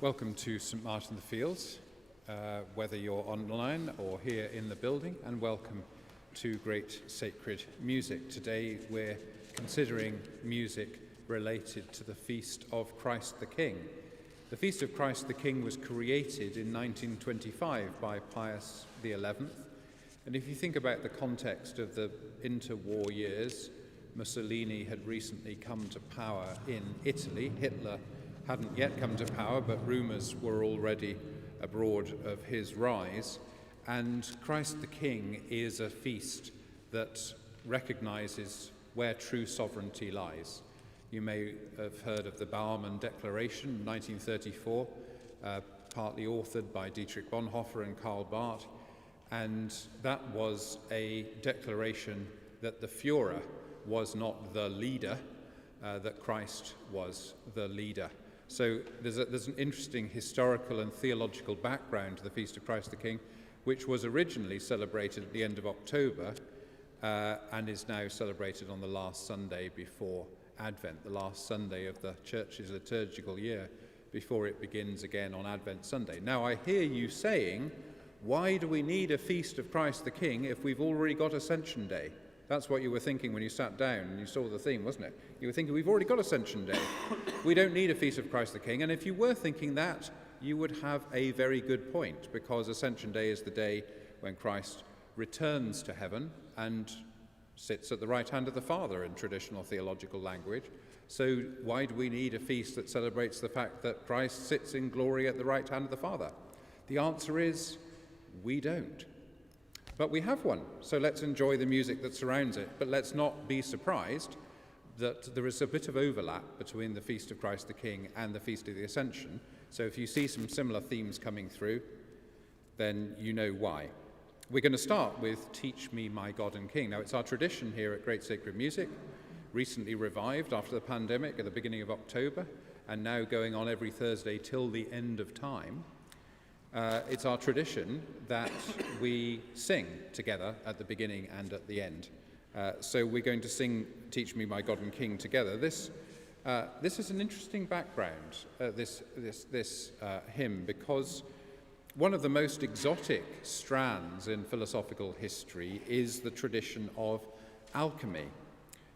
Welcome to St Martin the Fields, whether you're online or here in the building, and welcome to Great Sacred Music. Today we're considering music related to the Feast of Christ the King. The Feast of Christ the King was created in 1925 by Pius XI, and if you think about the context of the interwar years, Mussolini had recently come to power in Italy. Hitler hadn't yet come to power, but rumours were already abroad of his rise. And Christ the King is a feast that recognises where true sovereignty lies. You may have heard of the Baumann Declaration, 1934, partly authored by Dietrich Bonhoeffer and Karl Barth. And that was a declaration that the Führer was not the leader, that Christ was the leader. So there's an interesting historical and theological background to the Feast of Christ the King, which was originally celebrated at the end of October and is now celebrated on the last Sunday before Advent, the last Sunday of the Church's liturgical year before it begins again on Advent Sunday. Now I hear you saying, why do we need a Feast of Christ the King if we've already got Ascension Day? That's what you were thinking when you sat down and you saw the theme, wasn't it? You were thinking, we've already got Ascension Day. We don't need a Feast of Christ the King. And if you were thinking that, you would have a very good point, because Ascension Day is the day when Christ returns to heaven and sits at the right hand of the Father in traditional theological language. So why do we need a feast that celebrates the fact that Christ sits in glory at the right hand of the Father? The answer is, we don't. But we have one, so let's enjoy the music that surrounds it. But let's not be surprised that there is a bit of overlap between the Feast of Christ the King and the Feast of the Ascension. So if you see some similar themes coming through, then you know why. We're going to start with Teach Me My God and King. Now, it's our tradition here at Great Sacred Music, recently revived after the pandemic at the beginning of October, and now going on every Thursday till the end of time. It's our tradition that we sing together at the beginning and at the end. So we're going to sing Teach Me My God and King together. This This is an interesting background, this hymn, because one of the most exotic strands in philosophical history is the tradition of alchemy.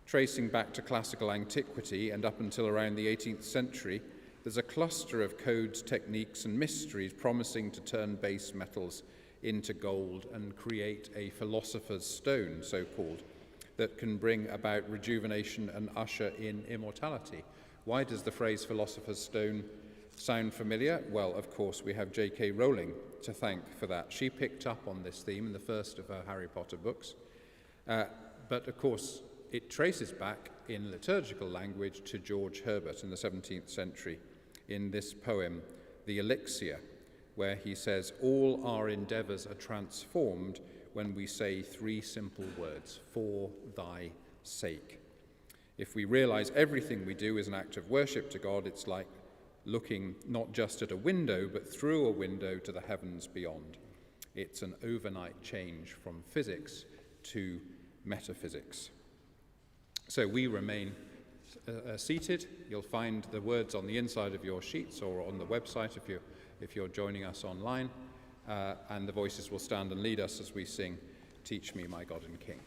Tracing back to classical antiquity and up until around the 18th century, there's a cluster of codes, techniques, and mysteries promising to turn base metals into gold and create a philosopher's stone, so-called, that can bring about rejuvenation and usher in immortality. Why does the phrase philosopher's stone sound familiar? Well, of course, we have J.K. Rowling to thank for that. She picked up on this theme in the first of her Harry Potter books. But, of course, it traces back in liturgical language to George Herbert in the 17th century in this poem, The Elixir, where he says, "All our endeavours are transformed when we say three simple words, for thy sake." If we realize everything we do is an act of worship to God, it's like looking not just at a window, but through a window to the heavens beyond. It's an overnight change from physics to metaphysics. So we remain seated. You'll find the words on the inside of your sheets or on the website if you're joining us online, and the voices will stand and lead us as we sing, "Teach Me, My God and King."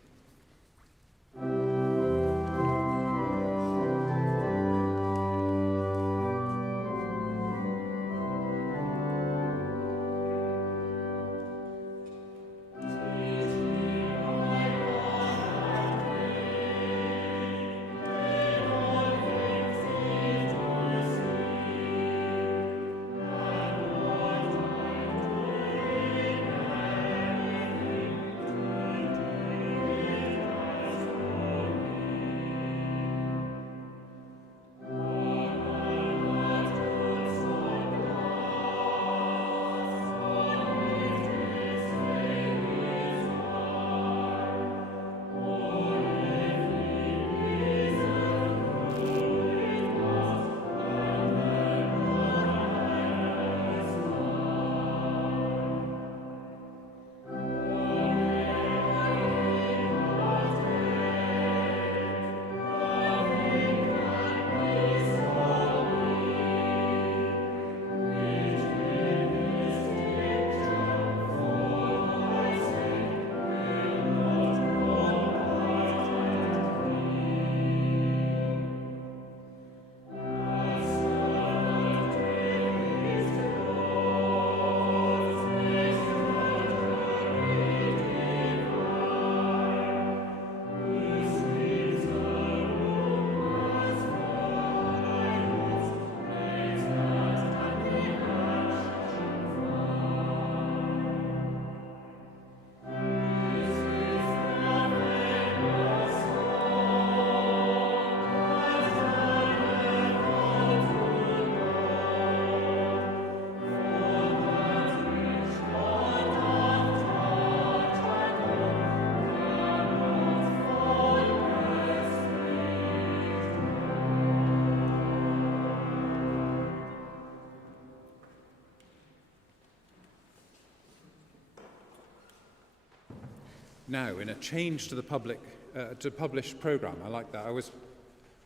Now, in a change to the published programme, I like that. I always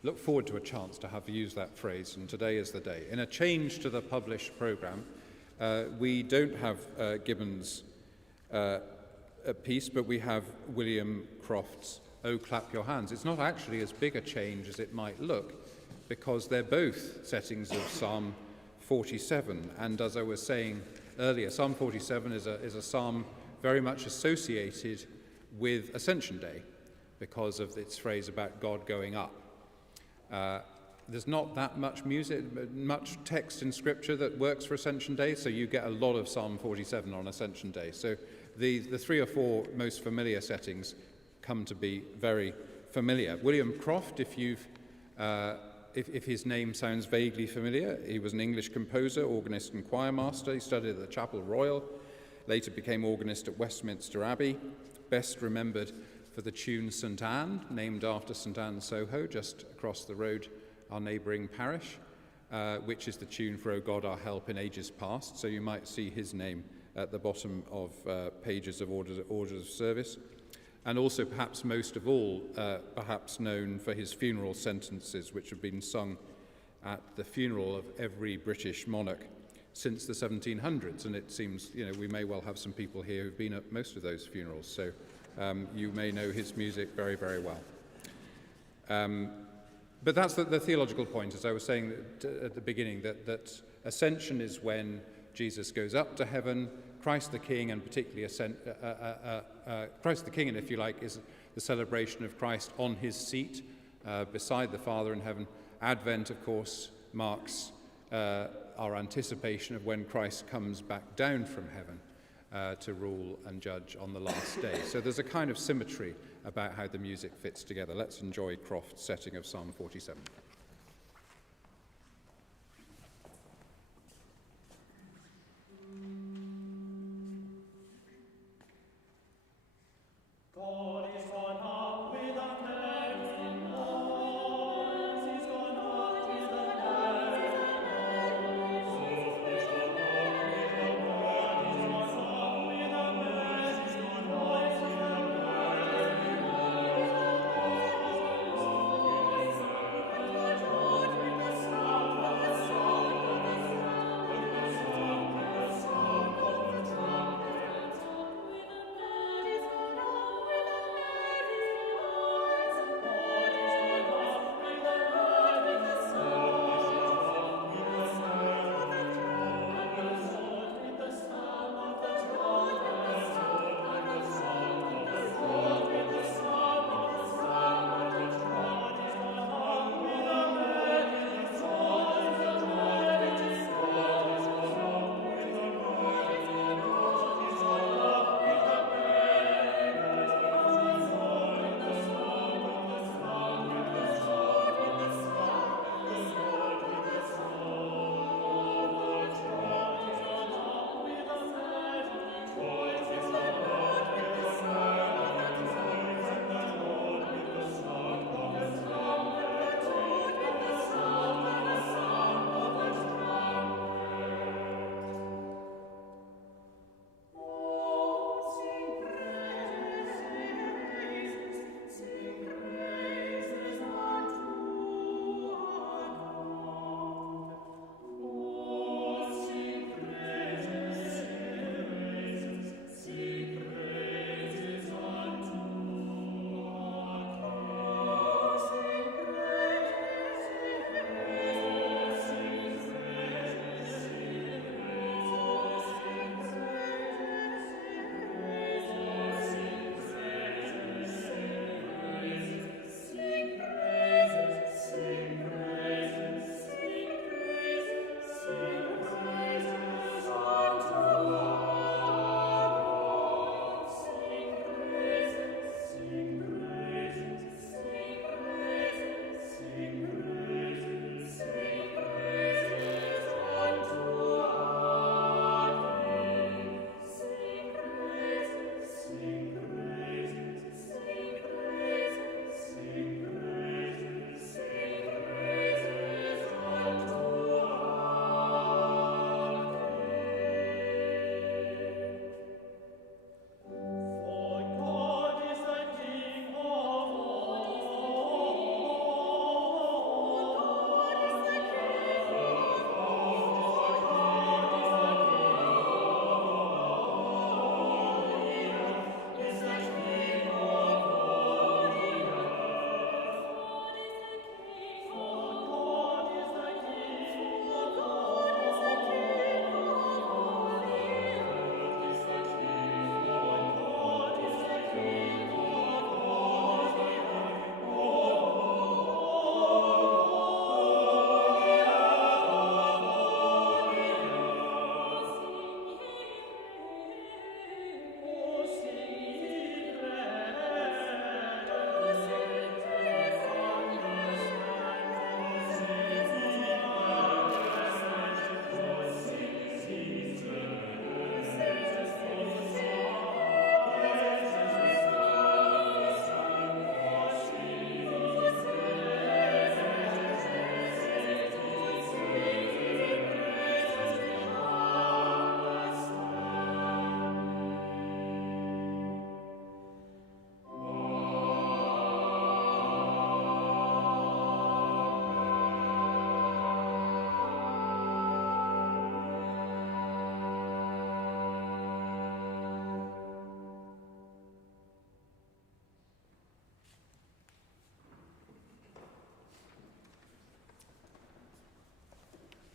look forward to a chance to have used that phrase, and today is the day. In a change to the published programme, we don't have Gibbons' piece, but we have William Croft's "Oh, Clap Your Hands." It's not actually as big a change as it might look, because they're both settings of Psalm 47. And as I was saying earlier, Psalm 47 is a psalm very much associated with Ascension Day because of its phrase about God going up. There's not that much much text in Scripture that works for Ascension Day, so you get a lot of Psalm 47 on Ascension Day. So the three or four most familiar settings come to be very familiar. William Croft, if his name sounds vaguely familiar, he was an English composer, organist and choir master. He studied at the Chapel Royal, later became organist at Westminster Abbey, best remembered for the tune St Anne, named after St Anne, Soho, just across the road, our neighbouring parish, which is the tune for O God, Our Help in Ages Past. So you might see his name at the bottom of pages of orders of service. and also perhaps most of all, perhaps known for his funeral sentences, which have been sung at the funeral of every British monarch since the 1700s. And it seems, we may well have some people here who've been at most of those funerals, so you may know his music very, very well. But that's the theological point, as I was saying at the beginning, that ascension is when Jesus goes up to heaven. Christ the King, and particularly Christ the King, and if you like, is the celebration of Christ on his seat beside the Father in heaven. Advent, of course, marks our anticipation of when Christ comes back down from heaven to rule and judge on the last day. So there's a kind of symmetry about how the music fits together. Let's enjoy Croft's setting of Psalm 47.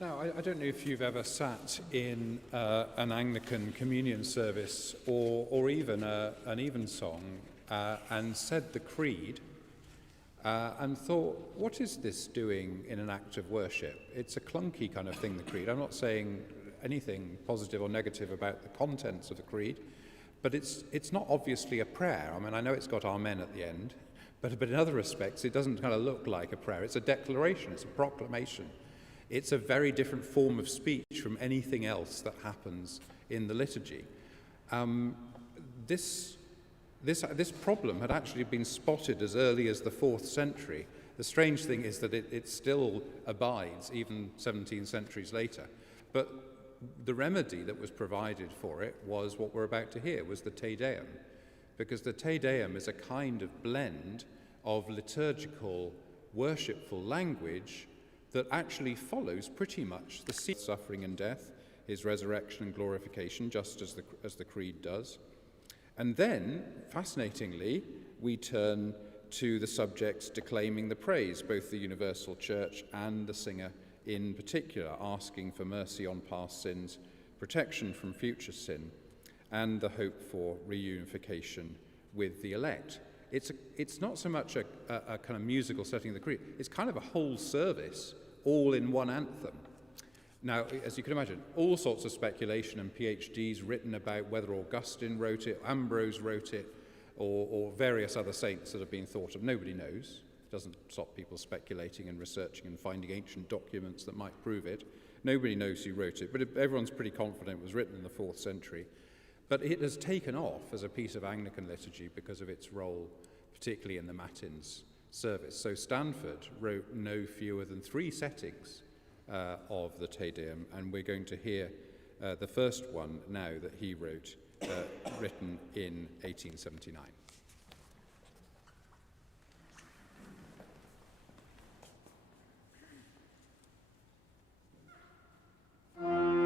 Now, I don't know if you've ever sat in an Anglican communion service or even an evensong and said the creed and thought, what is this doing in an act of worship? It's a clunky kind of thing, the creed. I'm not saying anything positive or negative about the contents of the creed, but it's not obviously a prayer. I mean, I know it's got amen at the end, but in other respects, it doesn't kind of look like a prayer. It's a declaration, it's a proclamation. It's a very different form of speech from anything else that happens in the liturgy. This problem had actually been spotted as early as the 4th century. The strange thing is that it still abides, even 17 centuries later. But the remedy that was provided for it was what we're about to hear, was the Te Deum. Because the Te Deum is a kind of blend of liturgical, worshipful language that actually follows pretty much the suffering and death, his resurrection and glorification, just as the creed does. And then, fascinatingly, we turn to the subjects declaiming the praise, both the universal church and the singer in particular, asking for mercy on past sins, protection from future sin, and the hope for reunification with the elect. It's not so much a kind of musical setting of the creed, it's kind of a whole service, all in one anthem. Now, as you can imagine, all sorts of speculation and PhDs written about whether Augustine wrote it, Ambrose wrote it, or various other saints that have been thought of. Nobody knows. It doesn't stop people speculating and researching and finding ancient documents that might prove it. Nobody knows who wrote it, but everyone's pretty confident it was written in the 4th century. But it has taken off as a piece of Anglican liturgy because of its role, particularly in the Matins service. So Stanford wrote no fewer than 3 settings of the Te Deum, and we're going to hear the first one now that he wrote, written in 1879. Amen.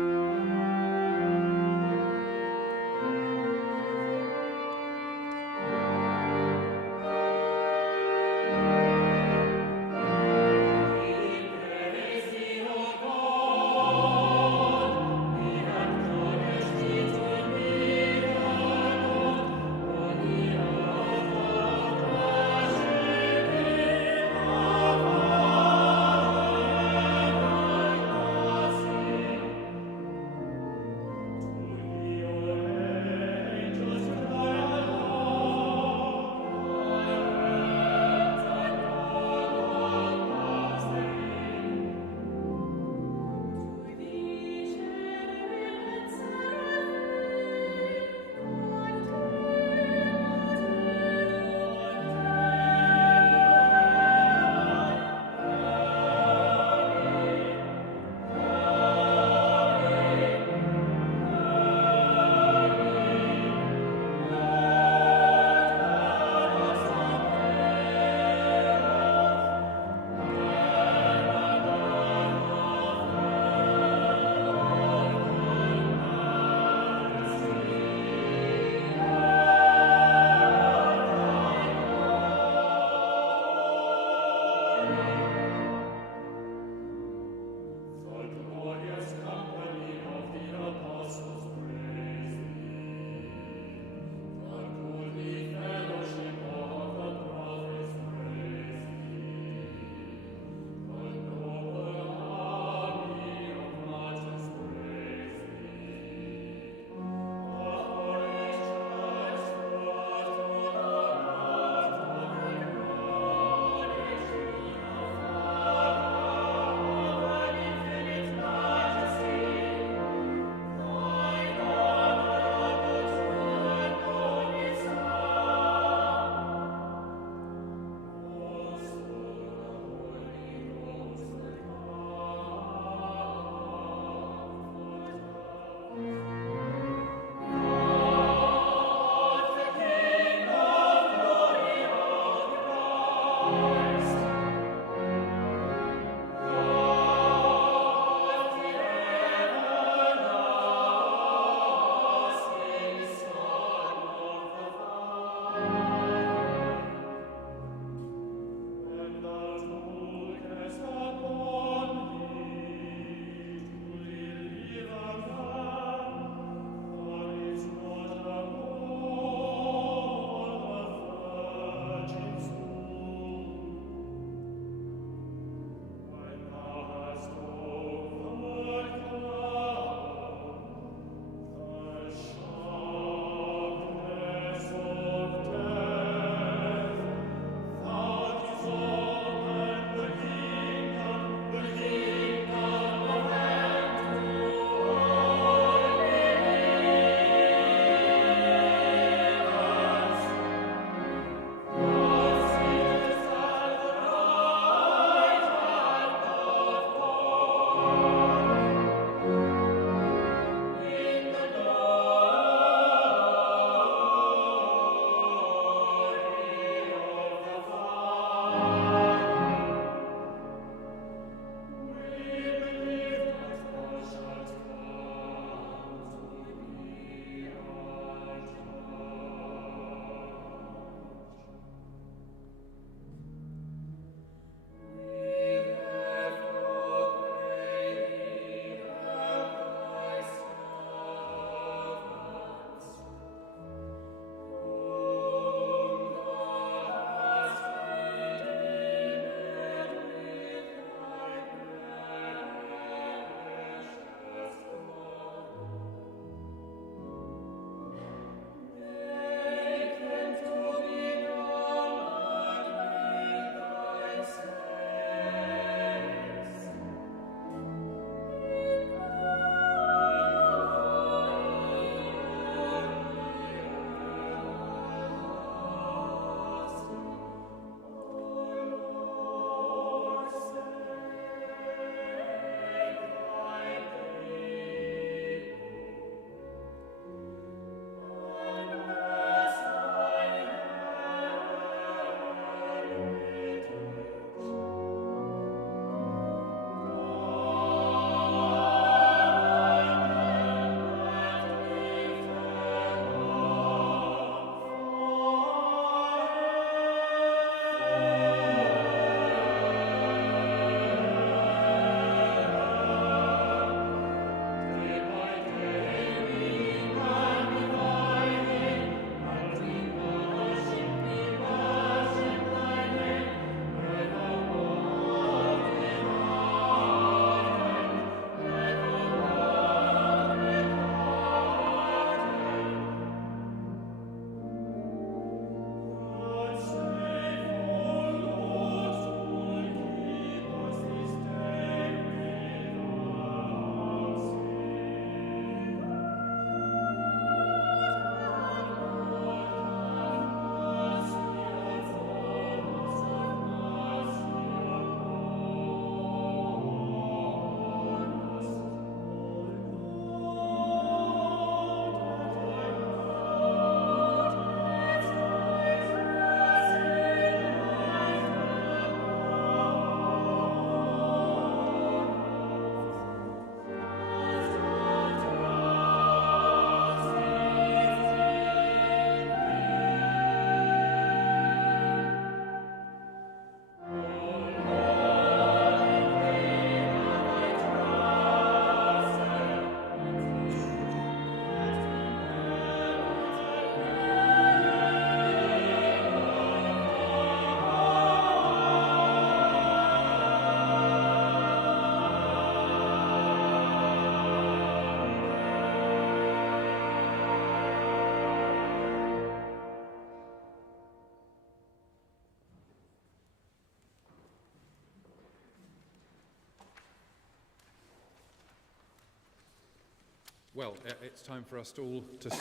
Well, it's time for us all to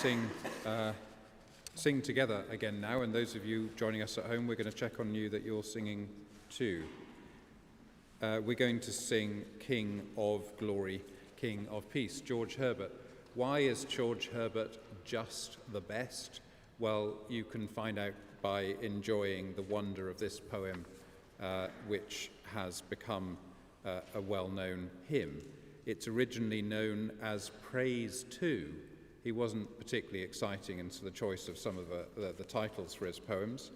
sing together again now, and those of you joining us at home, we're going to check on you that you're singing too. We're going to sing King of Glory, King of Peace, George Herbert. Why is George Herbert just the best? Well, you can find out by enjoying the wonder of this poem, which has become a well-known hymn. It's originally known as Praise To. He wasn't particularly exciting in the choice of some of the titles for his poems.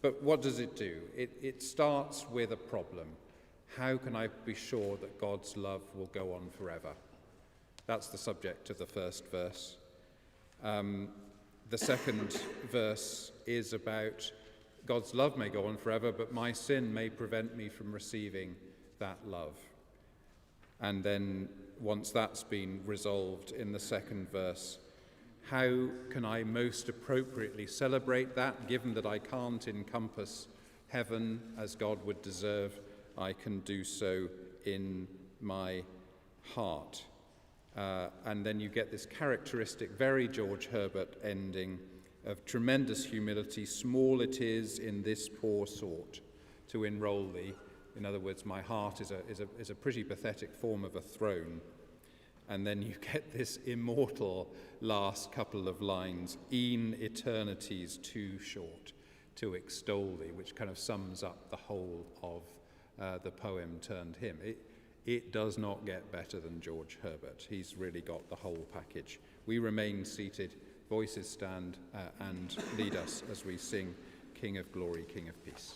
But what does it do? It starts with a problem. How can I be sure that God's love will go on forever? That's the subject of the first verse. The second verse is about God's love may go on forever, but my sin may prevent me from receiving that love. And then once that's been resolved in the second verse, how can I most appropriately celebrate that, given that I can't encompass heaven as God would deserve? I can do so in my heart. And then you get this characteristic, very George Herbert ending of tremendous humility. Small it is in this poor sort to enroll thee. In other words, my heart is a pretty pathetic form of a throne. And then you get this immortal last couple of lines, e'en eternity's too short to extol thee, which kind of sums up the whole of the poem turned hymn. It does not get better than George Herbert. He's really got the whole package. We remain seated, voices stand, and lead us as we sing King of Glory, King of Peace.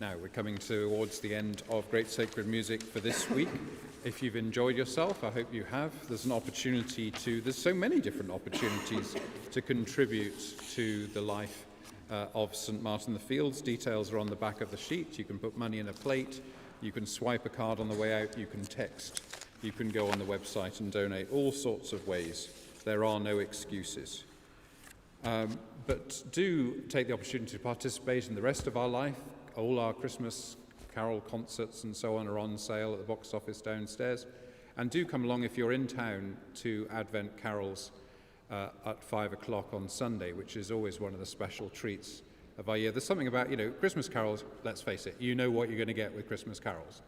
Now, we're coming towards the end of Great Sacred Music for this week. If you've enjoyed yourself, I hope you have. There's so many different opportunities to contribute to the life of St. Martin the Fields. Details are on the back of the sheet. You can put money in a plate, you can swipe a card on the way out, you can text, you can go on the website and donate, all sorts of ways. There are no excuses. But do take the opportunity to participate in the rest of our life. All our Christmas carol concerts and so on are on sale at the box office downstairs. And do come along if you're in town to Advent carols at 5 o'clock on Sunday, which is always one of the special treats of our year. There's something about, Christmas carols, let's face it, you know what you're going to get with Christmas carols.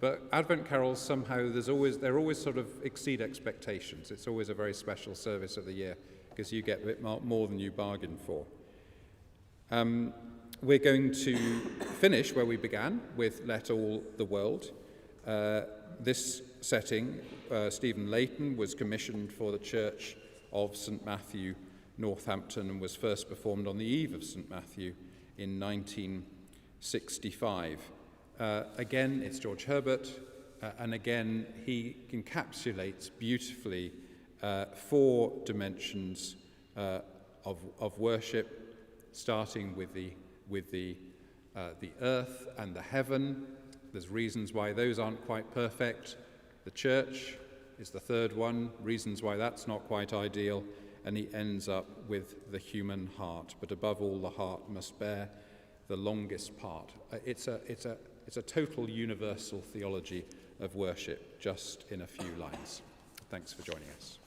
But Advent carols, somehow, they're always sort of exceed expectations. It's always a very special service of the year because you get a bit more than you bargained for. We're going to finish where we began with Let All the World. This setting, Stephen Leighton was commissioned for the Church of St Matthew, Northampton, and was first performed on the eve of St Matthew in 1965. Again, it's George Herbert, and again, he encapsulates beautifully 4 dimensions of worship, starting with the earth and the heaven. There's reasons why those aren't quite perfect. The church is the third one, reasons why that's not quite ideal, and he ends up with the human heart. But above all, the heart must bear the longest part. It's a total universal theology of worship, just in a few lines. Thanks for joining us.